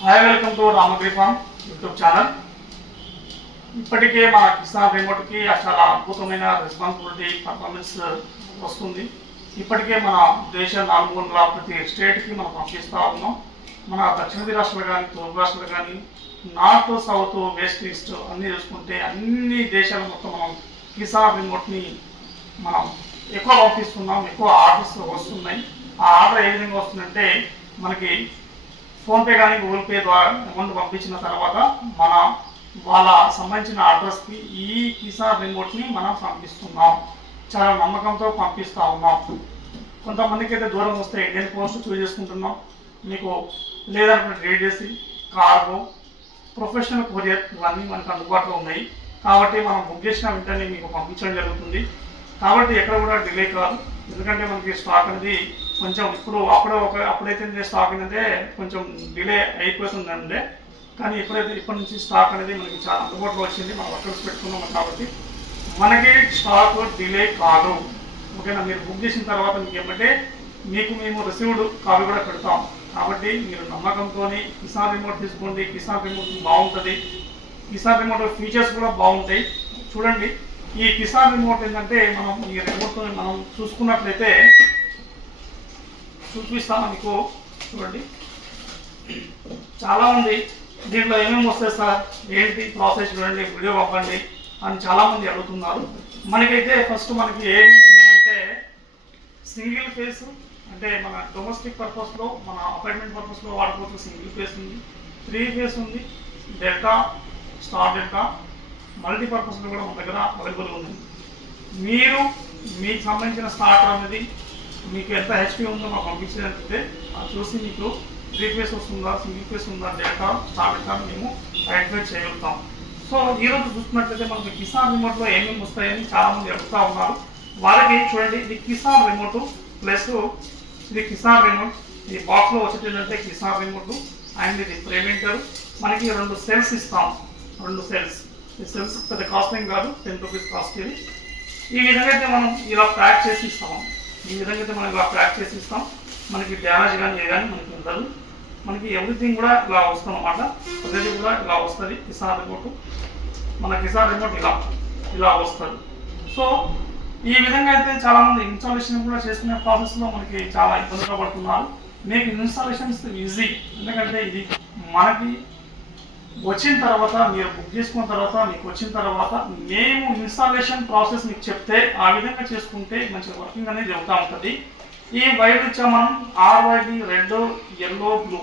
Hi welcome to Ramagiri farm YouTube channel. ఇప్పటికే మన కిసాన్ రిమోట్కి చాలా అద్భుతమైన రెస్పాన్సిబిలిటీ పర్ఫార్మెన్స్ వస్తుంది. ఇప్పటికే మన దేశ నలుమూలల ప్రతి స్టేట్కి మనం పంపిస్తూ ఉన్నాం. మన దక్షిణాది రాష్ట్రాలు కానీ, తూర్పు రాష్ట్రాలు కానీ, నార్త్ సౌత్ వెస్ట్ ఈస్ట్ అన్నీ చూసుకుంటే అన్ని దేశాల మొత్తం మనం కిసాన్ రిమోట్ని మనం ఎక్కువ పంపిస్తున్నాం. ఎక్కువ ఆర్డర్స్ వస్తున్నాయి. ఆ ఆర్డర్ ఏ విధంగా వస్తుందంటే మనకి ఫోన్పే కానీ గూగుల్ పే ద్వారా అమౌంట్ పంపించిన తర్వాత మన వాళ్ళ సంబంధించిన అడ్రస్కి ఈ కిసాన్ రిమోట్ని మనం పంపిస్తున్నాం. చాలా నమ్మకంతో పంపిస్తూ ఉన్నాం. కొంతమందికి అయితే దూరం వస్తే ఇండియన్ పోస్ట్ చూస్ చేసుకుంటున్నాం. మీకు లేదనుకుంటే రేడియసి, కార్గో, ప్రొఫెషనల్ కొరియర్ ఇవన్నీ మనకు అందుబాటులో ఉన్నాయి. కాబట్టి మనం బుక్ చేసిన వెంటనే మీకు పంపించడం జరుగుతుంది. కాబట్టి ఎక్కడ కూడా డిలే కాదు. ఎందుకంటే మనకి స్టాక్ అనేది కొంచెం అప్పుడైతే స్టాక్ ఏంటంటే కొంచెం డిలే అయిపోతుందంటే, కానీ ఇప్పటి నుంచి స్టాక్ అనేది మనకి చాలా అందుబాటులో వచ్చింది. మనం వర్కర్స్ పెట్టుకున్నాం కాబట్టి మనకి స్టాక్ డిలే కాదు. ఓకేనా? మీరు బుక్ చేసిన తర్వాత మీకు ఏమంటే మేము రిసీవ్డ్ కాపీ కూడా పెడతాం. కాబట్టి మీరు నమ్మకంతో కిసాన్ రిమోట్ తీసుకోండి. కిసాన్ రిమోట్ బాగుంటుంది. కిసాన్ రిమోట్ ఫీచర్స్ కూడా బాగుంటాయి. చూడండి, ఈ కిసాన్ రిమోట్ ఏంటంటే మనం ఈ రిమోట్ మనం చూసుకున్నట్లయితే చూపిస్తాను మీకు. చూడండి, చాలా ఉంది. దీంట్లో ఏమేమి వస్తాయి సార్, ఏంటి ప్రాసెస్ చూడండి, వీడియో పంపండి అని చాలామంది అడుగుతున్నారు. మనకైతే ఫస్ట్ మనకి ఏమేమి ఉన్నాయంటే సింగిల్ ఫేస్, అంటే మన డొమెస్టిక్ పర్పస్లో, మన అపార్ట్మెంట్ పర్పస్లో వాడుకోవచ్చు. సింగిల్ ఫేస్ ఉంది, 3 ఫేస్ ఉంది, డెల్టా, స్టార్ డెల్టా, మల్టీపర్పస్లో కూడా మన దగ్గర అవైలబుల్ ఉంది. మీరు మీకు సంబంధించిన స్టార్టర్ అనేది మీకు ఎంత హెచ్పి ఉందో మాకు పంపించినట్లయితే అది చూసి మీకు 3 ఫేస్ వస్తుందా, సింగిల్ ఫేస్ ఉందా, డేటా, స్టార్ డేటా మేము ఐడెంటిఫై చేయగలుగుతాం. సో ఈరోజు చూసుకున్నట్లయితే మనకి కిసాన్ రిమోట్లో ఏమేమి వస్తాయని చాలామంది అడుగుతూ ఉన్నారు. వాళ్ళకి చూడండి, ఇది కిసాన్ రిమోట్ ప్లస్ ఇది కిసాన్ రిమోట్. ఈ బాక్స్లో వచ్చేటంటే కిసాన్ రిమోట్ అండ్ ఇది ప్రివెంటర్. మనకి 2 సెల్స్ ఇస్తాం. 2 సెల్స్. ఈ సెల్స్ పెద్ద కాస్ట్ ఏం కాదు, 10 రూపీస్ కాస్ట్. ఇది ఈ విధంగా అయితే మనం ఇలా ప్యాక్ చేసి ఇస్తాం. మనకి డ్యామేజ్ కానీ ఏ కానీ మనకి ఉండదు. మనకి ఎవ్రీథింగ్ కూడా ఇలా వస్తుంది అన్నమాట. ప్రతిదీ కూడా ఇలా వస్తుంది. కిసాన్ రిమోట్, మన కిసాన్ రిమోట్ ఇలా వస్తుంది. సో ఈ విధంగా అయితే చాలామంది ఇన్స్టాలేషన్ కూడా చేసుకునే ప్రాసెస్లో మనకి చాలా ఇబ్బందులు పడుతున్నారు. మీకు ఇన్స్టాలేషన్స్ ఈజీ, ఎందుకంటే ఇది మనకి వచ్చిన తర్వాత, మీరు బుక్ చేసుకున్న తర్వాత, మీకు వచ్చిన తర్వాత మేము ఇన్స్టాలేషన్ ప్రాసెస్ మీకు చెప్తే ఆ విధంగా చేసుకుంటే మంచిగా వర్కింగ్ అనేది జరుగుతూ ఉంటుంది. ఈ వైర్ ఇచ్చా మనం RYB red, yellow, blue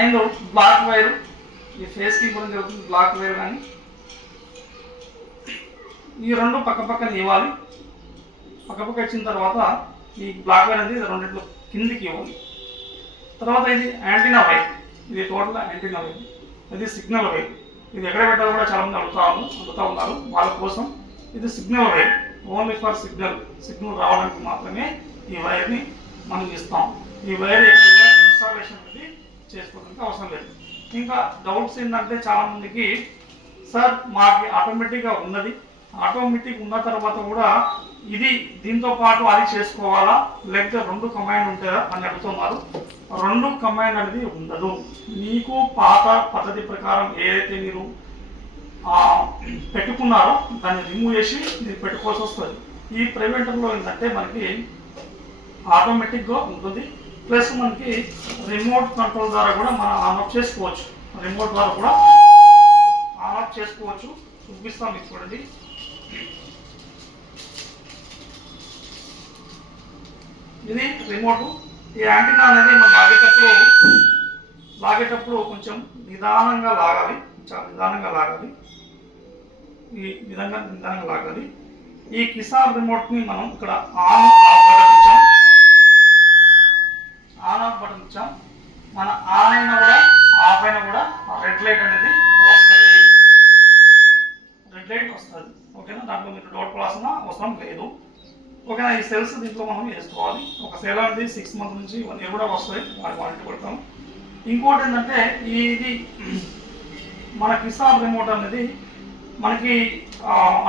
and black wire. ఈ ఫేస్కి కూడా జరుగుతుంది బ్లాక్ వైర్. కానీ ఈ 2 పక్కన ఇవ్వాలి. పక్క ఇచ్చిన తర్వాత ఈ బ్లాక్ వైర్ అనేది 2 కిందికి ఇవ్వాలి. తర్వాత ఇది యాంటీనా వైర్. ఇది టోటల్ యాంటీనా వైర్. ఇది సిగ్నల్ వైర్. ఇది ఎక్కడ పెట్టాలో కూడా చాలామంది అడుగుతూ ఉన్నారు. వాళ్ళ కోసం ఇది signal wire. Only for signal రావడానికి మాత్రమే ఈ వైర్ని మనం ఇస్తాం. ఈ వైర్ ఎక్కడ కూడా ఇన్స్టాలేషన్ అనేది చేసుకోవడానికి అవసరం లేదు. ఇంకా డౌట్స్ ఏంటంటే చాలామందికి, సార్ మాకు ఆటోమేటిక్గా ఉన్నది, ఆటోమేటిక్ ఉన్న తర్వాత కూడా ఇది దీంతో పాటు అది చేసుకోవాలా, లేకపోతే 2 కంబైన్ ఉంటాయా అని అడుగుతున్నారు. 2 కంబైన్ అనేది ఉండదు. మీకు పాత పద్ధతి ప్రకారం ఏదైతే మీరు పెట్టుకున్నారో దాన్ని రిమూవ్ చేసి మీరు పెట్టుకోవాల్సి వస్తుంది. ఈ ప్రివెంటర్లో ఏంటంటే మనకి ఆటోమేటిక్గా ఉంటుంది. ప్లస్ మనకి రిమోట్ కంట్రోల్ ద్వారా కూడా మనం ఆన్ ఆఫ్ చేసుకోవచ్చు. రిమోట్ ద్వారా కూడా ఆన్ ఆఫ్ చేసుకోవచ్చు. చూపిస్తాం మీకు. చూడండి, ఇది రిమోట్. ఈ యాంటీనా అనేది మనం లాగేటప్పుడు కొంచెం నిదానంగా లాగాలి. చాలా నిదానంగా లాగాలి. ఈ విధంగా నిదానంగా లాగాలి. ఈ కిసాన్ రిమోట్ని మనం ఇక్కడ ఆన్ ఆఫ్ బటన్ ఇచ్చాం. మన ఆన్ అయినా కూడా ఆఫ్ అయినా కూడా రెడ్ లైట్ అనేది వస్తుంది. ఓకేనా? దాంట్లో మీరు డౌట్ పడాల్సిన అవసరం లేదు. ఓకేనా? ఈ సెల్స్ దీంట్లో మనం వేసుకోవాలి. ఒక సెల్ అనేది 6 మంత్స్ నుంచి 1 year కూడా వస్తాయి. వాటి వారంటీ పడతాం. ఇంకోటి ఏంటంటే ఇది మన కిసాన్ రిమోట్ అనేది మనకి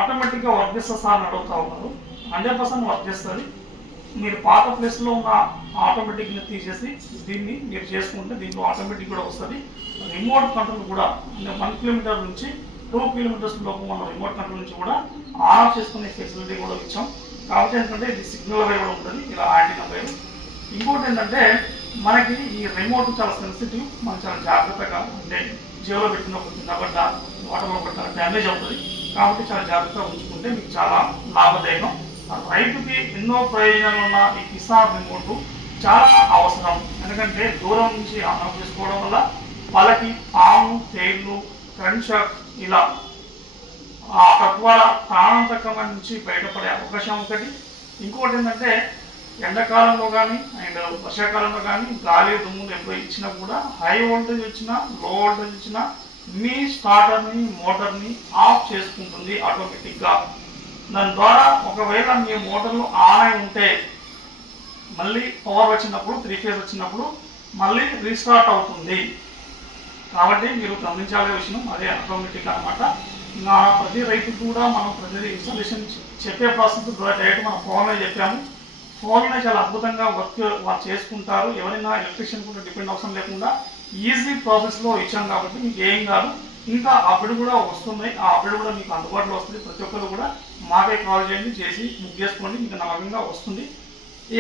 ఆటోమేటిక్గా వర్క్ చేస్తుంది సార్ అని అడుగుతూ ఉన్నారు. 100% వర్క్ చేస్తుంది. మీరు పాత ప్లేస్లో ఉన్న ఆటోమేటిక్ని తీసేసి దీన్ని మీరు చేసుకుంటే దీంట్లో ఆటోమేటిక్ కూడా వస్తుంది. రిమోట్ కంట్రోల్ కూడా 1 కిలోమీటర్ నుంచి 2 కిలోమీటర్స్ లోపు మనం రిమోట్ కంట్రోల్ నుంచి కూడా ఆన్ చేసుకునే ఫెసిలిటీ కూడా ఇచ్చాం. కాబట్టి ఏంటంటే ఇది సిగ్నల్ వే కూడా ఉంటుంది, ఇలా యాంటీనా వే. ఇంకోటి ఏంటంటే మనకి ఈ రిమోట్ చాలా సెన్సిటివ్, మనం చాలా జాగ్రత్తగా అంటే జేబులో పెట్టినప్పుడు కింద వాటర్లో పడ్డ డ్యామేజ్ అవుతుంది. కాబట్టి చాలా జాగ్రత్తగా ఉంచుకుంటే మీకు చాలా లాభదాయకం. రైతుకి ఎన్నో ప్రయోజనాలు ఉన్న ఈ కిసాన్ రిమోట్ చాలా అవసరం. ఎందుకంటే దూరం నుంచి ఆన్ చేసుకోవడం వల్ల వాళ్ళకి పాము, తేళ్లు, కరెంట్ షాక్ ఇలా తక్కువ ప్రాణాంతకమైన నుంచి బయటపడే అవకాశం ఒకటి. ఇంకోటి ఏంటంటే ఎండాకాలంలో కానీ అండ్ వర్షాకాలంలో కానీ గాలి దుమ్ములు ఎప్పుడు ఇచ్చినా కూడా హై వోల్టేజ్ వచ్చినా లో వోల్టేజ్ వచ్చినా మీ స్టార్టర్ని మోటార్ని ఆఫ్ చేసుకుంటుంది ఆటోమేటిక్గా. దాని ద్వారా ఒకవేళ మీ మోటార్లు ఆన్ అయి ఉంటే మళ్ళీ పవర్ వచ్చినప్పుడు 3 ఫేజ్ వచ్చినప్పుడు మళ్ళీ రీస్టార్ట్ అవుతుంది. కాబట్టి మీరు గమనించాల్సిన విషయం అదే ఆటోమేటిక్ అనమాట. ఇంకా ప్రతి రైతుకు కూడా మనం ప్రతి ఇన్స్టాలేషన్ చెప్పే ప్రాసెస్ డైరెక్ట్ మనం ఫోన్లో చెప్పాము. ఫోన్లో చాలా అద్భుతంగా వర్క్ వాళ్ళు చేసుకుంటారు. ఎవరైనా ఎలక్ట్రీషియన్ కూడా డిపెండ్ అవసరం లేకుండా ఈజీ ప్రాసెస్లో ఇచ్చాం కాబట్టి మీకు ఏం కాదు. ఇంకా అప్డేట్ కూడా వస్తున్నాయి, ఆ అప్డేట్ కూడా మీకు అందుబాటులో వస్తుంది. ప్రతి ఒక్కరు కూడా మాకే కాల్ చేయండి, చేసి బుక్ చేసుకోండి, మీకు నమ్మకంగా వస్తుంది. ఈ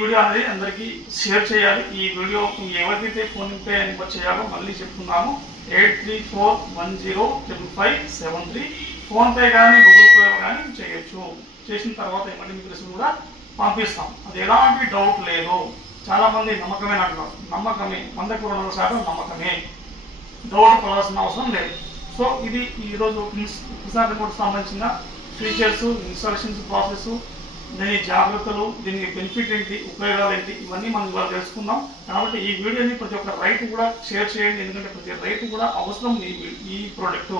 వీడియో అనేది అందరికీ షేర్ చేయాలి. ఈ వీడియో ఎవరికైతే ఫోన్ పే నెంబర్ చేయాలో మళ్ళీ చెప్తున్నాము, 8341055573. ఫోన్పే కానీ గూగుల్ పే కానీ చేయొచ్చు. చేసిన తర్వాత ఏమంటే మీకు రిసీవ్ కూడా పంపిస్తాం. అది ఎలాంటి డౌట్ లేదు. చాలామంది నమ్మకమే అంటున్నారు. నమ్మకమే, 100కు 200% నమ్మకమే, డౌట్ పడాల్సిన అవసరం లేదు. సో ఇది ఈరోజు కిసాన్ రిమోట్ సంబంధించిన ఫీచర్స్, ఇన్స్టాలేషన్స్ ప్రాసెస్, దీని జాగ్రత్తలు, దీని బెనిఫిట్ ఏంటి, ఉపయోగాలు ఏంటి, ఇవన్నీ మనం ఇవాళ తెలుసుకుందాం. కాబట్టి ఈ వీడియోని ప్రతి ఒక్క రైతు కూడా షేర్ చేయండి. ఎందుకంటే ప్రతి రైతు కూడా అవసరం ఈ ప్రోడక్టు,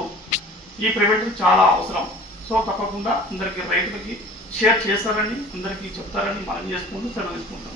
ఈ ప్రివెంటర్ చాలా అవసరం. సో తప్పకుండా అందరికీ రైతులకి షేర్ చేస్తారని, అందరికీ చెప్తారని మనం చేసుకుంటూ సెలవు తీసుకుంటాం.